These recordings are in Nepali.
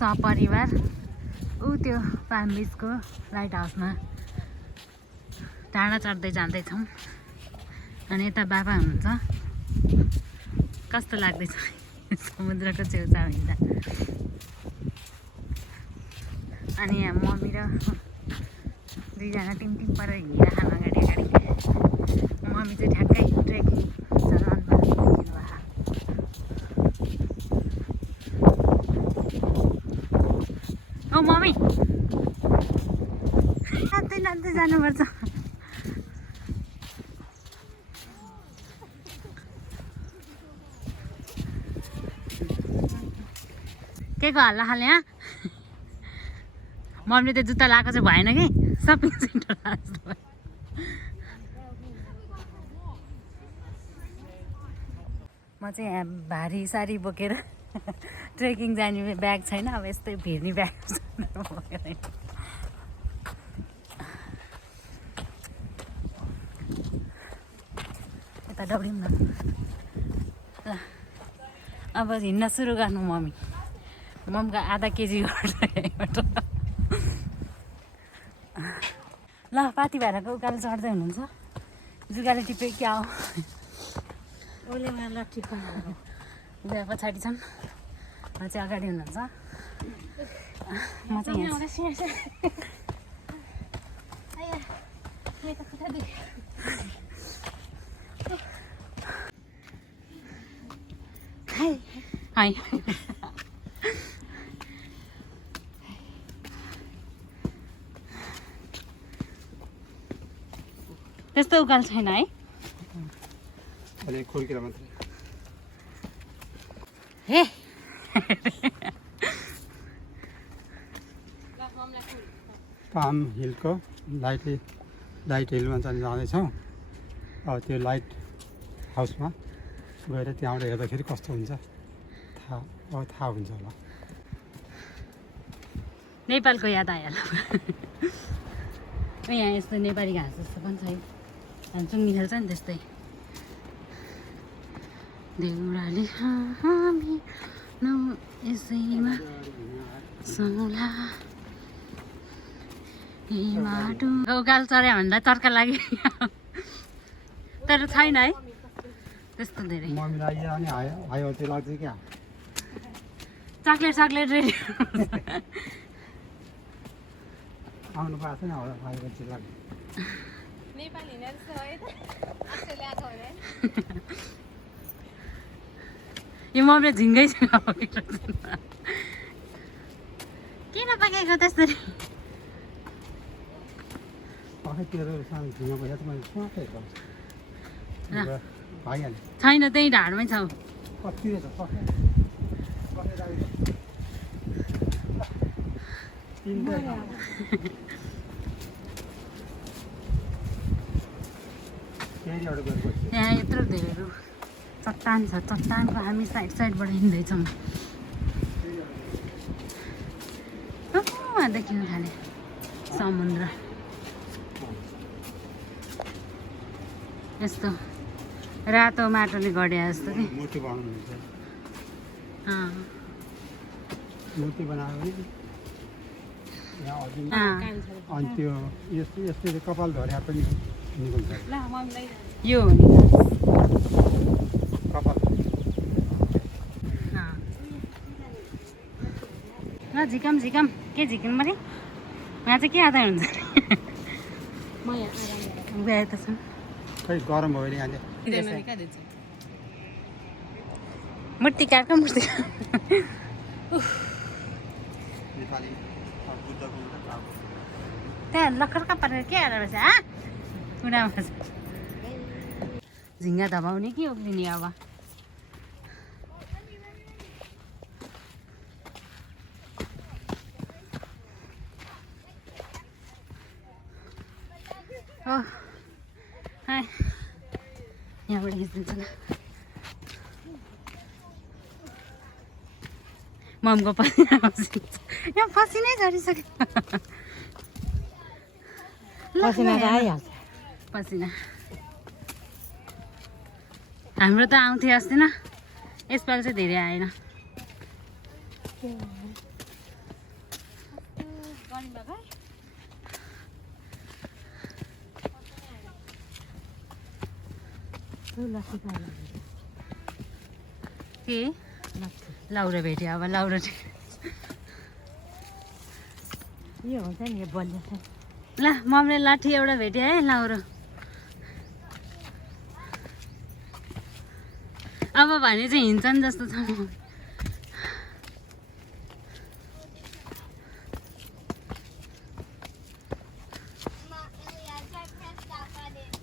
सपरिवार ऊ त्यो पाम बिचको लाइट हाउसमा टाढा चढ्दै जाँदैछौँ। अनि यता बाबा हुनुहुन्छ। कस्तो लाग्दैछ समुद्रको छेउछाउ हिँड्दा। अनि यहाँ मम्मी र दुईजना टिम परेर हिँडिरहेको अगाडि मम्मी चाहिँ ठ्याक्कै ट्रेकिङ चलानमा हिँड्नु भयो। ओ मम्मी नाच्दै नाच्दै जानुपर्छ। के को हल्ला खाले यहाँ मम्मीले त जुत्ता लगाएको चाहिँ भएन कि सपिङ सेन्टर जस्तो भयो। म चाहिँ यहाँ भारी सारी बोकेर ट्रेकिङ जाने ब्याग छैन, अब यस्तै भिर्ने ब्याग बोकेर यता दौड्यौँ न। ल अब हिँड्न सुरु गर्नु मम्मीको आधा केजी गर्छ। ल पाती भाडाको उकालो चढ्दै हुनुहुन्छ। जुगाले टिपे क्या हो उसले मलाई लट्ठी उता पछाडि छन्, म चाहिँ अगाडि हुनुहुन्छ। म चाहिँ यहाँ हाई त्यस्तो उकालो छैन है। हे पाम हिलको लाइट हिलमा चाहिँ जाँदैछौँ। अब त्यो लाइट हाउसमा गएर त्यहाँबाट हेर्दाखेरि कस्तो हुन्छ थाहा हुन्छ होला। नेपालको याद आइहाल्यो। यहाँ यस्तो नेपाली घाँस जस्तो पनि छ है, चुङ्गी खेल्छ नि त्यस्तै। देउराली हामी यसैमा सौला माटो उकालो चढ्यो भन्दा चर्का लाग्यो तर छैन है त्यस्तो धेरै। चक्लेट रेडी आउनु भएको छैन यो मम्मीले झिङ्गै छैन किन पाकेको त्यसरी। छैन त्यही ढाडमै छ। यहाँ यत्रो धेरै चट्टान छ, चट्टानको हामी साइडबाट हिँड्दैछौँ। देखिनु थाले समुद्र यस्तो रातो माटोले गढे जस्तो कि मूर्ति बनायो अनि त्यो यस्तै कपाल धर्या पनि निस्कन्छ। यो हो नि कपाल। ल झिकम के झिक्नु पऱ्यो यहाँ चाहिँ के आधा हुन्छ उभ्याए त छन्। खै गरम भयो नि अहिले मूर्तिकारको मूर्ति त्यहाँ लखर्का परेर के आएर बस्छ कुरामा झिङ्गा धपाउने कि उक्लिने अब। यहाँबाट खिचिदिन्छ ल ममको पसिना यहाँ पसिनै झरिसक्यो। पसिना त आइहाल्छ पसिना। हाम्रो त आउँथ्यो अस्ति न, यसपालि चाहिँ धेरै आएन। गल्ने भएको के लाउरा भेट्यो अब लाउरा यो हुन्छ नि यो बलिया छ ल मम्मीले लाठी एउटा भेट्यो है लाउरो अब भने चाहिँ हिँड्छन् जस्तो छ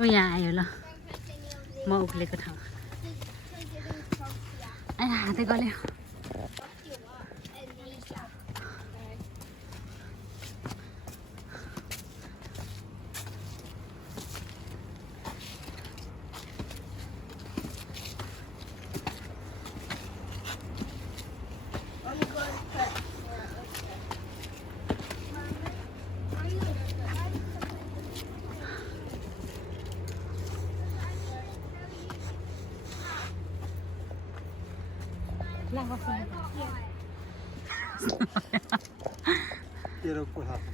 ऊ यहाँ आयो ल म उक्लेको ठाउँमा हातै गल्यो तेरो कोठा छ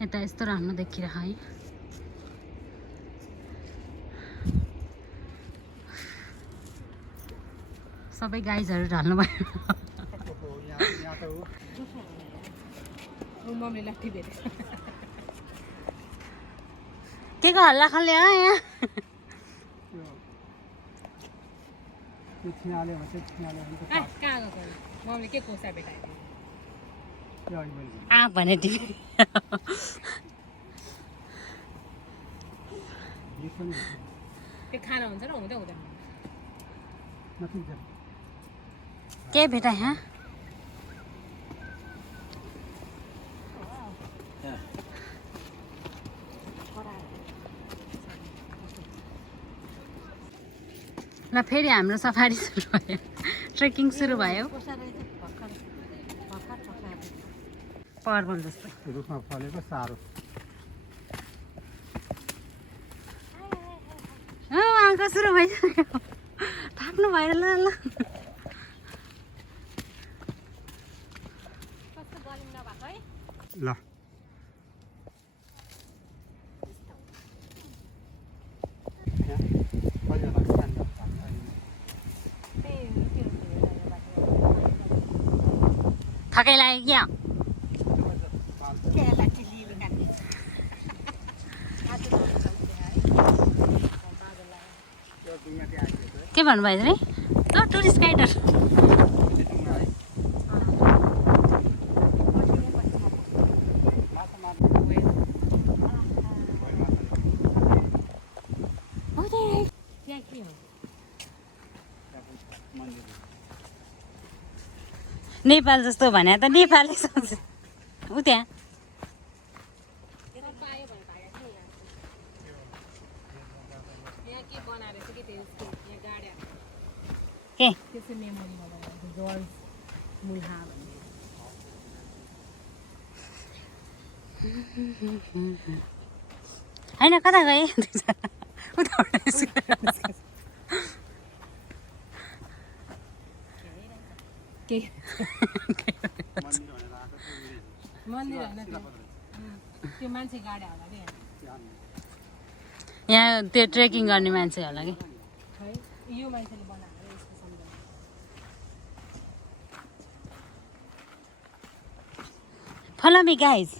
यता यस्तो राम्रो देखिरह है सबै गाइजहरू ढल्नु भयो यहाँ त हो मम्मीले लाठी भेट्यो के को हल्ला खल्ले हो यहाँ त्यो छिनाले भन्छ छिनाले भन्छ कहाँ गएको मम्मीले के कोसा भेटायो त्यो अघि मैले आ भने तिमी गीत पनि त्यो खाना हुन्छ र हुँदै हुँदैन नठिक छ के भेटाए हाँ ल फेरि हाम्रो सफारी सुरु भयो ट्रेकिङ सुरु भयो पर्वल जस्तो रुखमा फलेको साह्रो आँखा सुरु भइसक्यो थाक्नु भएर ल ल ल थकाइ लाग्यो क्या के भन्नुभयो रे ल टुरिस्ट गाइडर नेपाल जस्तो भने त नेपालै सोच ऊ त्यहाँ के होइन कता गए मन्दिर होइन त्यो मान्छे गाडी होला कि यहाँ त्यो ट्रेकिङ गर्ने मान्छे होला कि है यो मान्छेले बनाएर यसको सम्झना Follow me, guys.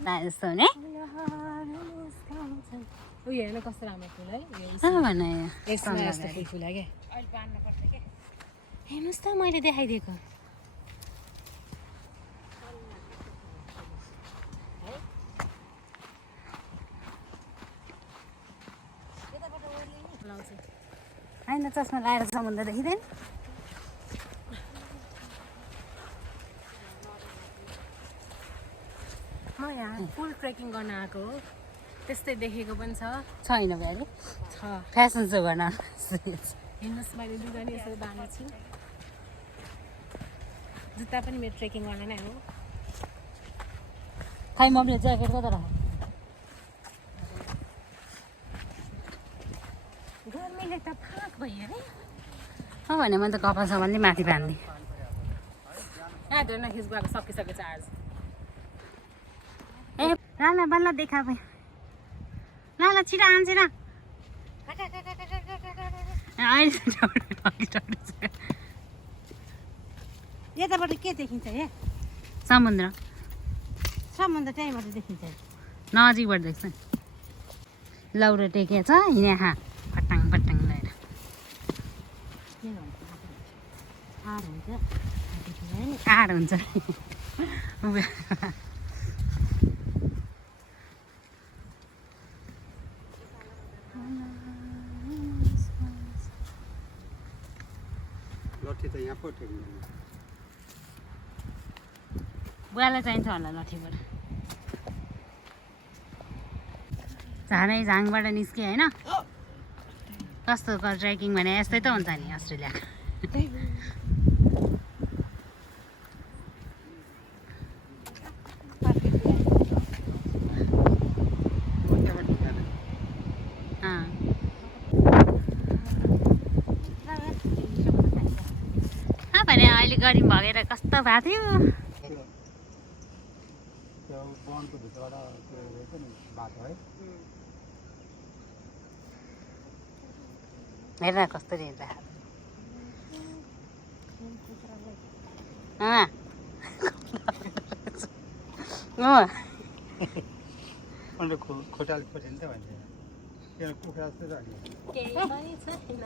That's so nice. ऊ यो हेर्न कस्तो राम्रो फुल है यसमा यस्तो फुल फुल्यो क्या हेर्नुहोस् त मैले देखाइदिएको होइन चस्मा लगाएर समुद्र देखिँदैन म यहाँ फुल ट्रेकिङ गर्न आएको हो त्यस्तै देखेको पनि छैन भ्याली छ फेसन सो गर्न हेर्नुहोस् मैले लुगा नि यसरी बाँधेको छु जुत्ता पनि मेरो ट्रेकिङ गर्न नै हो खै मम्मीले ज्याकेट कता राख गर्मीले त फाक भयो है भने मैले त कपाल सम्बन्धी माथि बाँधिदिएँ यहाँ धुन खिच गएको सकिसक्यो चार्ज ए ल बल्ल देखा भाइ ल छिटो आन्छ र यताबाट के देखिन्छ हे समुद्र समुद्र त्यहीँबाट देखिन्छ नजिकबाट देख्छ नि लौरो टेकेको छ यहाँ पट्टाङ पट्टाङ लिएर आड हुन्छ लट्ठी त यहाँ पो टेक्नु बुवालाई चाहिन्छ होला लट्ठीबाट झानै झाङबाट निस्क्यो होइन कस्तो ट्रेकिङ भने यस्तै त हुन्छ नि अस्ट्रेलियाको भने अहिले गरी भगेर कस्तो भएको थियो त्यो वनको भित्रबाट त्यो रहेछ नि बाटो है हेर न कस्तो हेर्दा अन्त खोटाले खोज्यो नि त भन्छ त्यो कुखुरा जस्तो छ नि केही पनि छैन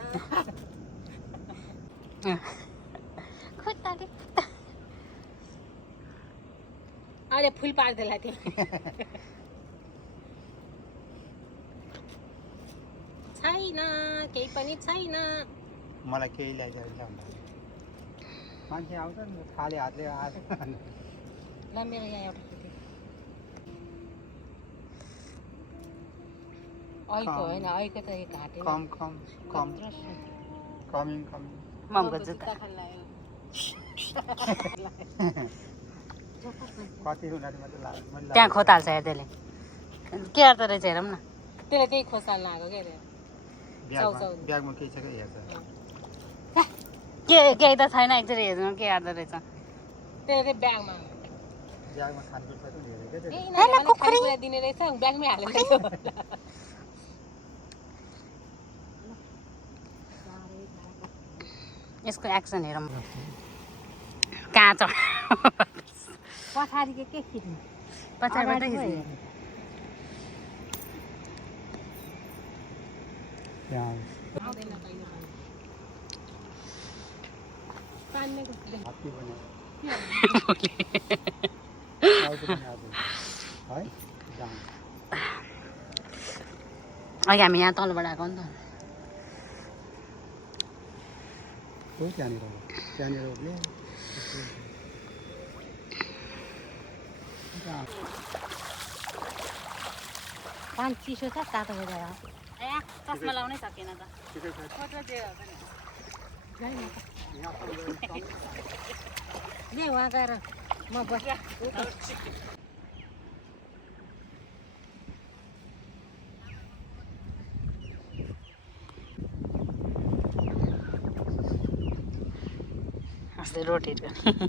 खुट्टाले अहिले फुल पार्दैला थिएँ छैन केही पनि छैन मलाई केही ल्याइदिएर भन्दा मान्छे आउँछ नि खाली हातले आएर ल मेरो यहाँ एउटा खेती ऐको होइन ऐको त घाँटे कम कम कम कमिङ कमिङ ममको जुत्ता कति उनीहरू मात्रै लाग्यो त्यहाँ खोताल्छ हेर त्यसले के गर्दो रहेछ हेरौँ न त्यसले त्यही खोसाल्न आएको के अरे ब्यागमा केही छ कि हेर्छ केही त छैन एकचोटि हेर्नु के गर्दो रहेछ त्यसले चाहिँ ब्यागमा ब्यागमा खानपिट पनि हेरेँ क्या ए यिनीहरूले खानेकुरा दिने रहेछ ब्यागमै हालेर यसको एक्सन हेरौँ कहाँ छ पछाडि के खिच्नु पछाडिबाट खिच्ने त्यहाँ आउँदैन कहिले पनि हात्ती पनि है अघि हामी यहाँ तलबाट आएको नि त हो त्यहाँनिर उभियो पानी चिसो छ तातो भएर चस्मा लाउनै सकेन त ले वहाँ गएर म बस अस्ति रोटेट गर्ने